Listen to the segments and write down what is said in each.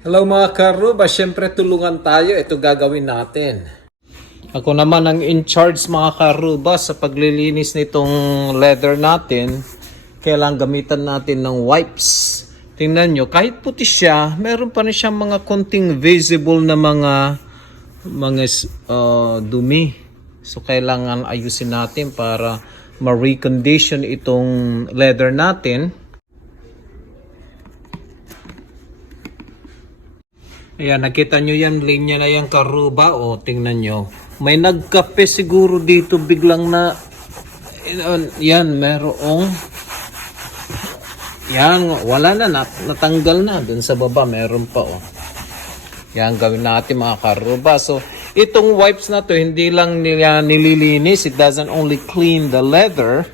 Hello mga karuba, syempre tulungan tayo. Ito gagawin natin. Ako naman ang in charge mga karuba sa paglilinis nitong leather natin. Kailangan gamitan natin ng wipes. Tingnan nyo, kahit puti siya, meron pa rin siyang mga konting visible na mga mga uh, dumi. So kailangan ayusin natin para ma-recondition itong leather natin. Ayan, nakita nyo yan, linya na yung karuba. O, tingnan nyo. May nagkape siguro dito biglang na... Yan, merong... Yan, wala na, nat natanggal na. Dun sa baba, meron pa, oh. Yan, gawin natin mga karuba. So, itong wipes na to, hindi lang nila nililinis. It doesn't only clean the leather.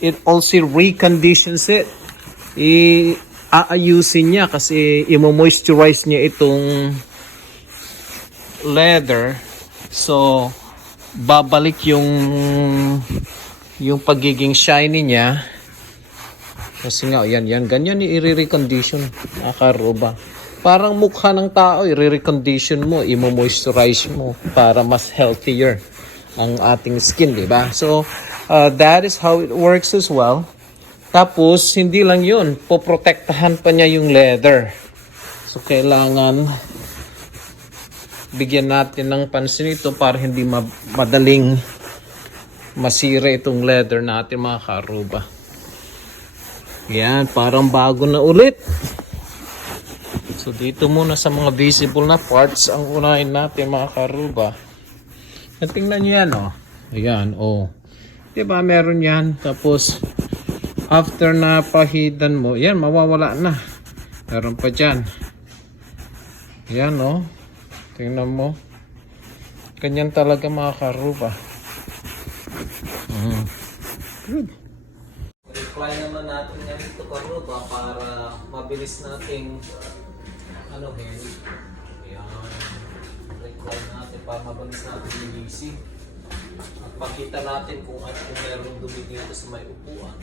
It also reconditions it. I aayusin niya kasi imo-moisturize niya itong leather. So, babalik yung yung pagiging shiny niya. Kasi nga, yan, yan, ganyan i-recondition. Nakaroba. Parang mukha ng tao, i-recondition mo, imo-moisturize mo para mas healthier ang ating skin, di ba? So, uh, that is how it works as well. Tapos, hindi lang yun, poprotektahan pa niya yung leather. So, kailangan bigyan natin ng pansin ito para hindi ma- madaling masira itong leather natin mga karuba. Yan, parang bago na ulit. So, dito muna sa mga visible na parts ang unahin natin mga karuba. At tingnan niyo yan, oh. Ayan, oh. Diba, meron yan. Tapos, after na pahidan mo, yan, mawawala na. Meron pa dyan. Yan, oh. Tingnan mo. Ganyan talaga mga karuba. Mm. Good. Reply naman natin yan ito karuba para mabilis nating ano hen. Yan. Reply natin para mabilis natin linisin. At pakita natin kung ano meron dumi dito sa may upuan.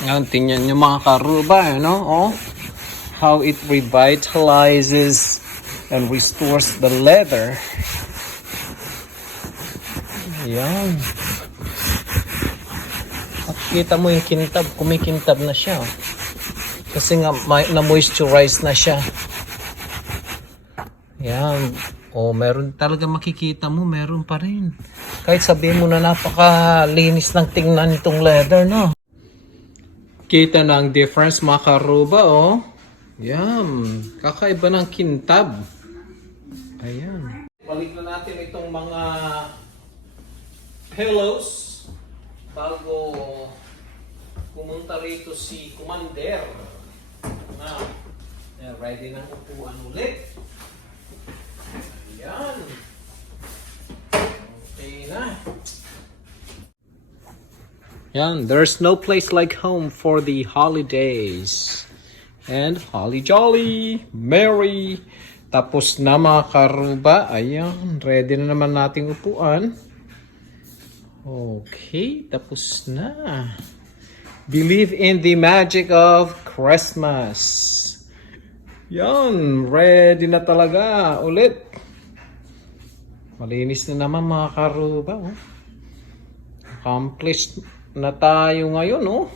Ngayon, tingnan nyo mga karuba, ano? Oh, how it revitalizes and restores the leather. Ayan. At kita mo yung kintab, kumikintab na siya. oh. Kasi nga, na-moisturize na siya. Yan. O, meron talaga makikita mo, meron pa rin. Kahit sabihin mo na napakalinis ng tingnan itong leather, no? Kita na ang difference mga karuba, oh. Yan. Kakaiba ng kintab. Ayan. Balik na natin itong mga pillows bago pumunta rito si Commander. Na, eh, ready ng upuan ulit. Ayan. Okay na. Yan, there's no place like home for the holidays. And holly jolly, merry. Tapos na mga karuba. Ayan, ready na naman nating upuan. Okay, tapos na. Believe in the magic of Christmas. Yan, ready na talaga ulit. Malinis na naman mga karuba. Oh. Accomplished na tayo ngayon, oh.